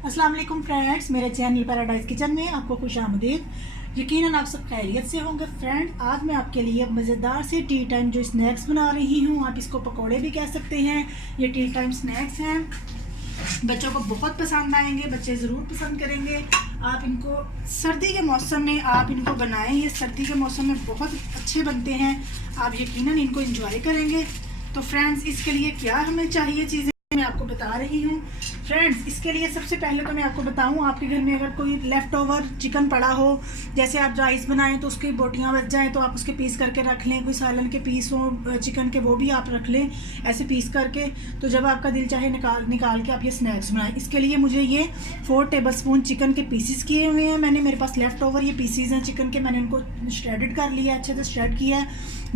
अस्सलाम वालेकुम फ्रेंड्स, मेरे चैनल पैराडाइज किचन में आपको खुशामदीद। यकीनन आप सब खैरियत से होंगे। फ्रेंड, आज मैं आपके लिए मज़ेदार से टी टाइम जो स्नैक्स बना रही हूँ, आप इसको पकोड़े भी कह सकते हैं। ये टी टाइम स्नैक्स हैं, बच्चों को बहुत पसंद आएंगे, बच्चे ज़रूर पसंद करेंगे। आप इनको सर्दी के मौसम में आप इनको बनाएं, ये सर्दी के मौसम में बहुत अच्छे बनते हैं, आप यकीनन इनको एंजॉय करेंगे। तो फ्रेंड्स, इसके लिए क्या हमें चाहिए चीज़ें मैं आपको बता रही हूँ। फ्रेंड्स, इसके लिए सबसे पहले तो मैं आपको बताऊँ, आपके घर में अगर कोई लेफ़्ट ओवर चिकन पड़ा हो, जैसे आप राइस बनाएं तो उसकी बोटियाँ बच जाएं तो आप उसके पीस करके रख लें। कोई सालन के पीस हो चिकन के, वो भी आप रख लें ऐसे पीस करके। तो जब आपका दिल चाहे निकाल के आप ये स्नैक्स बनाएं। इसके लिए मुझे ये 4 टेबलस्पून चिकन के पीसीस किए हुए हैं मैंने। मेरे पास लेफ़्ट ओवर ये पीसीस हैं चिकन के, मैंने इनको श्रेडेड कर लिया, अच्छे से श्रेड किया है,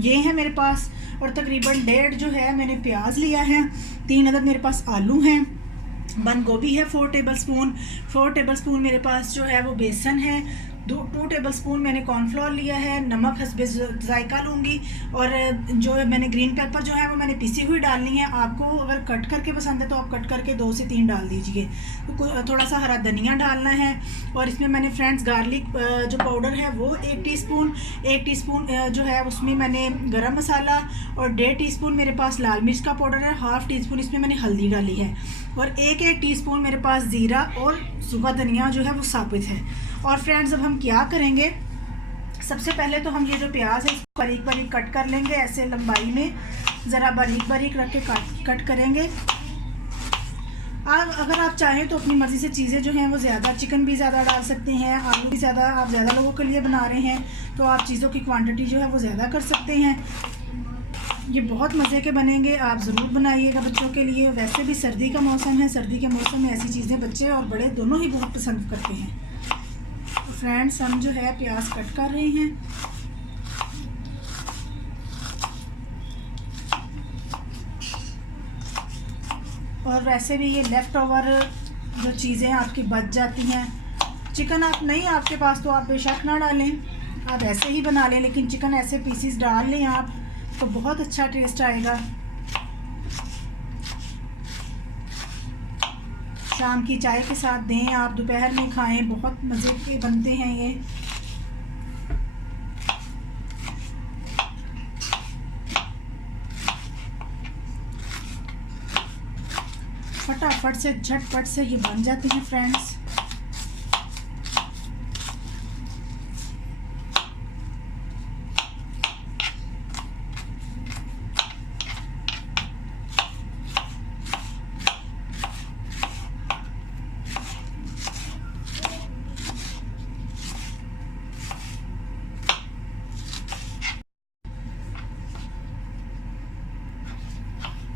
ये है मेरे पास। और तकरीबन 1.5 जो है मैंने प्याज लिया है, 3 अदद मेरे पास आलू हैं, बंद गोभी है 4 टेबलस्पून मेरे पास जो है वो बेसन है, 2 टेबलस्पून मैंने कॉर्नफ्लोर लिया है, नमक हस्बे जायका लूँगी। और जो मैंने ग्रीन पेपर जो है वो मैंने पिसी हुई डालनी है। आपको अगर कट करके पसंद है तो आप कट करके 2 से 3 डाल दीजिए। तो थोड़ा सा हरा धनिया डालना है। और इसमें मैंने फ्रेंड्स गार्लिक जो पाउडर है वो 1 टीस्पून जो है उसमें मैंने गरम मसाला, और 1.5 टीस्पून मेरे पास लाल मिर्च का पाउडर है, 1/2 टीस्पून इसमें मैंने हल्दी डाली है, और 1 टीस्पून मेरे पास ज़ीरा और सूखा धनिया जो है वो साबित है। और फ्रेंड्स, अब हम क्या करेंगे, सबसे पहले तो हम ये जो प्याज है इसको बारीक बारीक कट कर लेंगे, ऐसे लंबाई में ज़रा बारीक बारीक रख के कट करेंगे। अगर आप चाहें तो अपनी मर्ज़ी से चीज़ें जो हैं वो ज़्यादा, चिकन भी ज़्यादा डाल सकते हैं, आलू भी ज़्यादा, आप ज़्यादा लोगों के लिए बना रहे हैं तो आप चीज़ों की क्वांटिटी जो है वो ज़्यादा कर सकते हैं। ये बहुत मज़े के बनेंगे, आप ज़रूर बनाइएगा बच्चों के लिए। वैसे भी सर्दी का मौसम है, सर्दी के मौसम में ऐसी चीज़ें बच्चे और बड़े दोनों ही बहुत पसंद करते हैं। तो फ्रेंड्स, हम जो है प्याज कट कर रहे हैं। और वैसे भी ये लेफ़्ट ओवर जो चीज़ें आपकी बच जाती हैं, चिकन आप नहीं आपके पास तो आप बेशक ना डालें, आप ऐसे ही बना लें, लेकिन चिकन ऐसे पीसीस डाल लें आप तो बहुत अच्छा टेस्ट आएगा। शाम की चाय के साथ दें, आप दोपहर में खाएं, बहुत मज़े के बनते हैं ये। फटाफट से झटपट से ये बन जाते हैं फ्रेंड्स।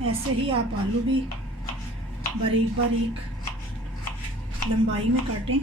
ऐसे ही आप आलू भी बारीक बारीक लंबाई में काटें।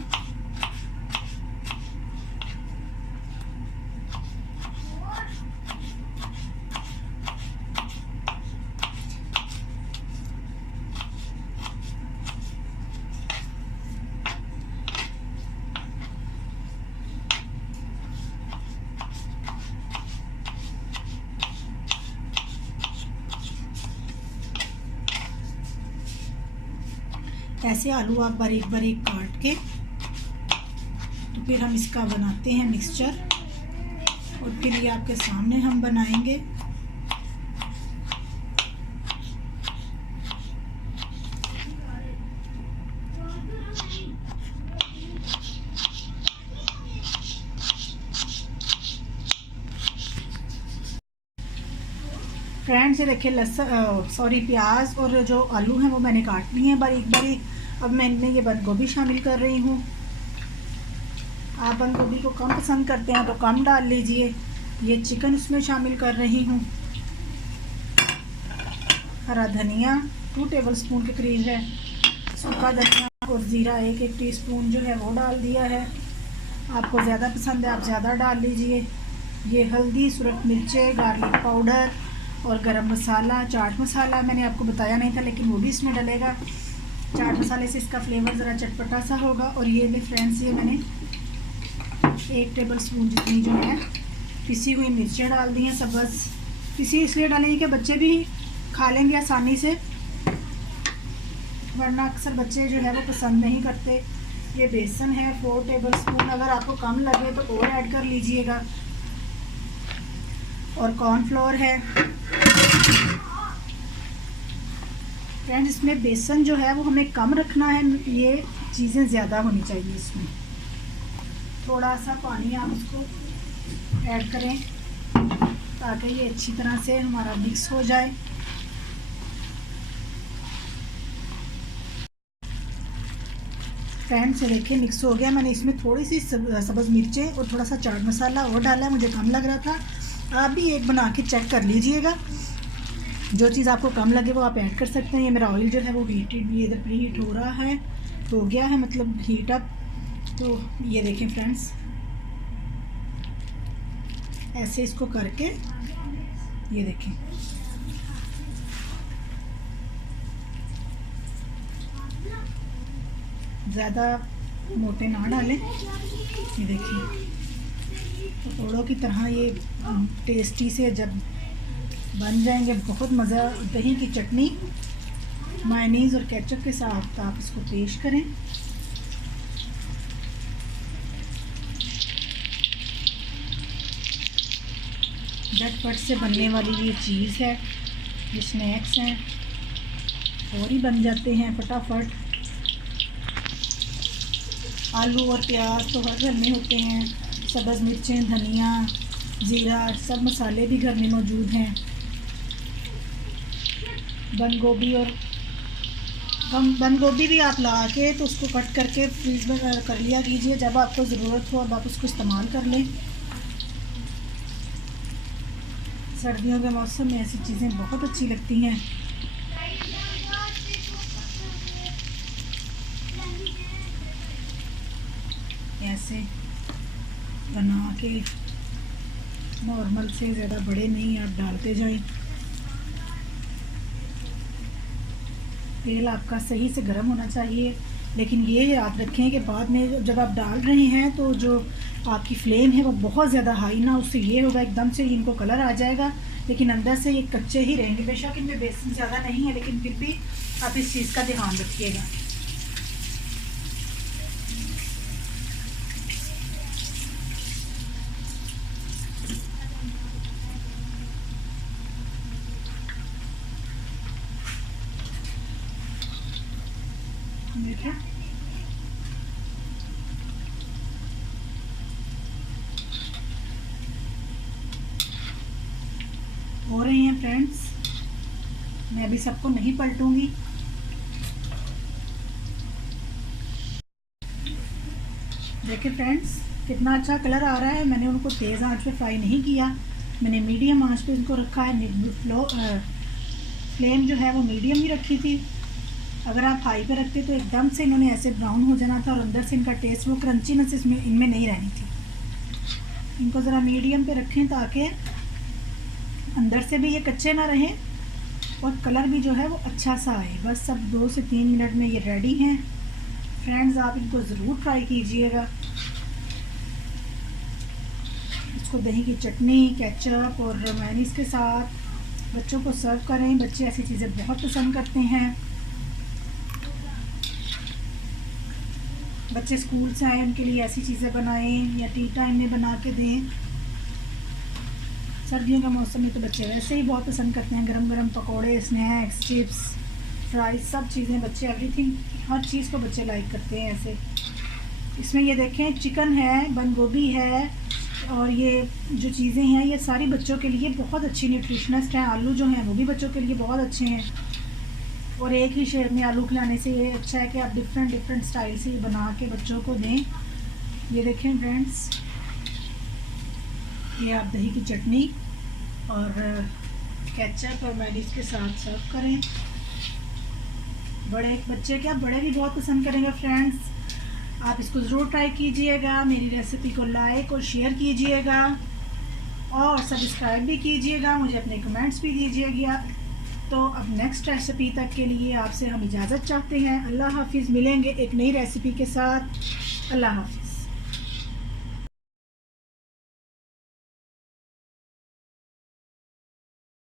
ऐसे आलू आप बारीक बारीक काट के, तो फिर हम इसका बनाते हैं मिक्सचर, और फिर ये आपके सामने हम बनाएंगे। फ्रेंड्स, ये देखिए प्याज और जो आलू हैं वो मैंने काट लिए हैं बारीक बारीक। अब मैं इनमें ये बंद गोभी शामिल कर रही हूँ। आप बंद गोभी को कम पसंद करते हैं तो कम डाल लीजिए। ये चिकन उसमें शामिल कर रही हूँ। हरा धनिया 2 टेबलस्पून के करीब है, सूखा धनिया और ज़ीरा 1 टीस्पून जो है वो डाल दिया है। आपको ज़्यादा पसंद है आप ज़्यादा डाल लीजिए। ये हल्दी, सुरख मिर्चें, गार्लिक पाउडर और गरम मसाला, चाट मसाला मैंने आपको बताया नहीं था लेकिन वो भी इसमें डलेगा। चाट मसाले से इसका फ्लेवर ज़रा चटपटा सा होगा। और ये भी फ्रेंड्स, ये मैंने 1 टेबलस्पून जितनी जो है पिसी हुई मिर्चें डाल दी हैं सब्ज़। पिसी इसलिए डालेंगे कि बच्चे भी खा लेंगे आसानी से। वरना अक्सर बच्चे जो है वो पसंद नहीं करते। ये बेसन है 4 टेबलस्पून, अगर आपको कम लगे तो और ऐड कर लीजिएगा। और कॉर्नफ्लोर है फ्रेंड्स। इसमें बेसन जो है वो हमें कम रखना है, ये चीज़ें ज़्यादा होनी चाहिए इसमें। थोड़ा सा पानी आप इसको ऐड करें ताकि ये अच्छी तरह से हमारा मिक्स हो जाए। फ्रेंड्स ये देखिए मिक्स हो गया। मैंने इसमें थोड़ी सी सब्ज़ मिर्चें और थोड़ा सा चाट मसाला और डाला है, मुझे कम लग रहा था। आप भी एक बना के चेक कर लीजिएगा, जो चीज़ आपको कम लगे वो आप ऐड कर सकते हैं। ये मेरा ऑयल जो है वो हीटेड, ये इधर प्री हीट हो रहा है, हो गया है मतलब हीट अप। तो ये देखें फ्रेंड्स, ऐसे इसको करके ये देखें, ज़्यादा मोटे ना डालें। ये देखिए पकौड़ों की तरह ये टेस्टी से जब बन जाएंगे, बहुत मज़ा। दही की चटनी मायोनीज़ और केचप के साथ आप इसको पेश करें। झटपट से बनने वाली ये चीज़ है, ये स्नैक्स हैं और ही बन जाते हैं फटाफट। आलू और प्याज तो हर घर में होते हैं, सब्ज़ मिर्चें, धनिया, ज़ीरा, सब मसाले भी घर में मौजूद हैं। बंद गोभी और बंद गोभी भी आप ला के तो उसको कट करके फ्रीज में कर लिया कीजिए, जब आपको ज़रूरत हो अब आप उसको इस्तेमाल कर लें। सर्दियों के मौसम में ऐसी चीज़ें बहुत अच्छी लगती हैं। ऐसे बना के नॉर्मल से, ज़्यादा बड़े नहीं, आप डालते जाएं। तेल आपका सही से गर्म होना चाहिए, लेकिन ये याद रखें कि बाद में जब आप डाल रहे हैं तो जो आपकी फ्लेम है वो बहुत ज़्यादा हाई ना, उससे ये होगा एकदम से इनको कलर आ जाएगा, लेकिन अंदर से ये कच्चे ही रहेंगे। बेशक इनमें बेसन ज़्यादा नहीं है, लेकिन फिर भी आप इस चीज़ का ध्यान रखिएगा। देखिए हो रहे हैं फ्रेंड्स, मैं अभी सबको नहीं पलटूंगी। देखिए फ्रेंड्स कितना अच्छा कलर आ रहा है। मैंने उनको तेज़ आंच पे फ्राई नहीं किया, मैंने मीडियम आंच पे इनको रखा है। फ्लेम जो है वो मीडियम ही रखी थी। अगर आप हाई पे रखते तो एकदम से इन्होंने ऐसे ब्राउन हो जाना था और अंदर से इनका टेस्ट, वो क्रंचीनेस इसमें इनमें नहीं रहनी थी। इनको ज़रा मीडियम पे रखें ताकि अंदर से भी ये कच्चे ना रहें और कलर भी जो है वो अच्छा सा आए। बस सब 2 से 3 मिनट में ये रेडी हैं फ्रेंड्स, आप इनको ज़रूर ट्राई कीजिएगा। इसको दही की चटनी, केचप और मेयोनीज़ के साथ बच्चों को सर्व करें। बच्चे ऐसी चीज़ें बहुत पसंद करते हैं। बच्चे स्कूल से आए उनके लिए ऐसी चीज़ें बनाएं या टी टाइम में बना के दें। सर्दियों का मौसम में तो बच्चे वैसे ही बहुत पसंद करते हैं, गरम गरम पकोड़े, स्नैक्स, चिप्स, फ्राइज, सब चीज़ें बच्चे, एवरीथिंग, हर चीज़ को बच्चे लाइक करते हैं ऐसे। इसमें ये देखें चिकन है, बंद गोभी है और ये जो चीज़ें हैं ये सारी बच्चों के लिए बहुत अच्छी न्यूट्रिशनिस्ट हैं। आलू जो हैं वो भी बच्चों के लिए बहुत अच्छे हैं और एक ही शेप में आलू खिलाने से ये अच्छा है कि आप डिफरेंट स्टाइल से बना के बच्चों को दें। ये देखें फ्रेंड्स, ये आप दही की चटनी और केचप और मेयोनीज़ के साथ सर्व करें। बड़े बच्चे क्या, बड़े भी बहुत पसंद करेंगे फ्रेंड्स। आप इसको ज़रूर ट्राई कीजिएगा। मेरी रेसिपी को लाइक और शेयर कीजिएगा और सब्सक्राइब भी कीजिएगा, मुझे अपने कमेंट्स भी दीजिएगा। तो अब नेक्स्ट रेसिपी तक के लिए आपसे हम इजाज़त चाहते हैं। अल्लाह हाफिज़। मिलेंगे एक नई रेसिपी के साथ। अल्लाह हाफिज़।